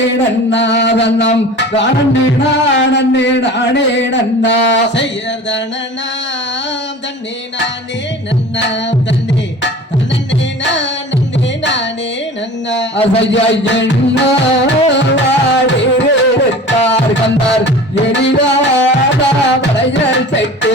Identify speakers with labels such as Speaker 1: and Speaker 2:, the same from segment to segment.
Speaker 1: நன்னாதன்னம் தானே நானே நானே நன்னா.
Speaker 2: செய்யதனாம் தன்னே நானே நன்னாம் தன்னே தன்னே நானே நானே நன்னா.
Speaker 1: அசைய எண்ணார் கந்தார் எளிதான படையல் செட்டு.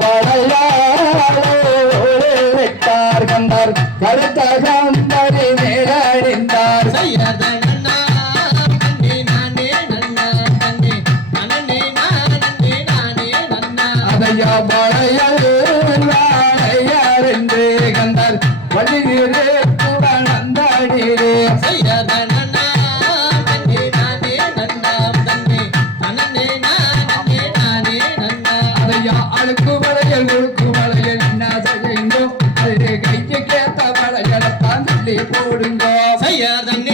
Speaker 1: வளையாளே கண்டார் கருத்தகம் தள்ளி போடுங்க
Speaker 2: செய்யாதன்னி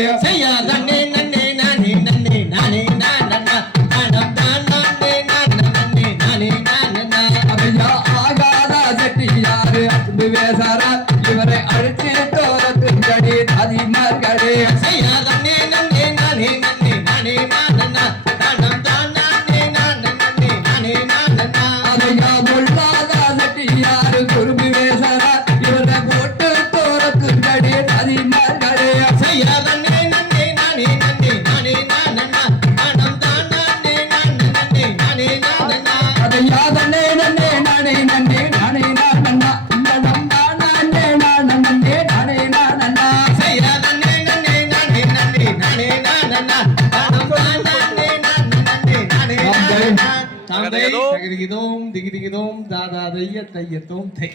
Speaker 2: செய்யாதே செய்யாதே தாந்தை தகதிகிதோம் திகிதிகிதோம் தாதா தைய தைய தோம் தை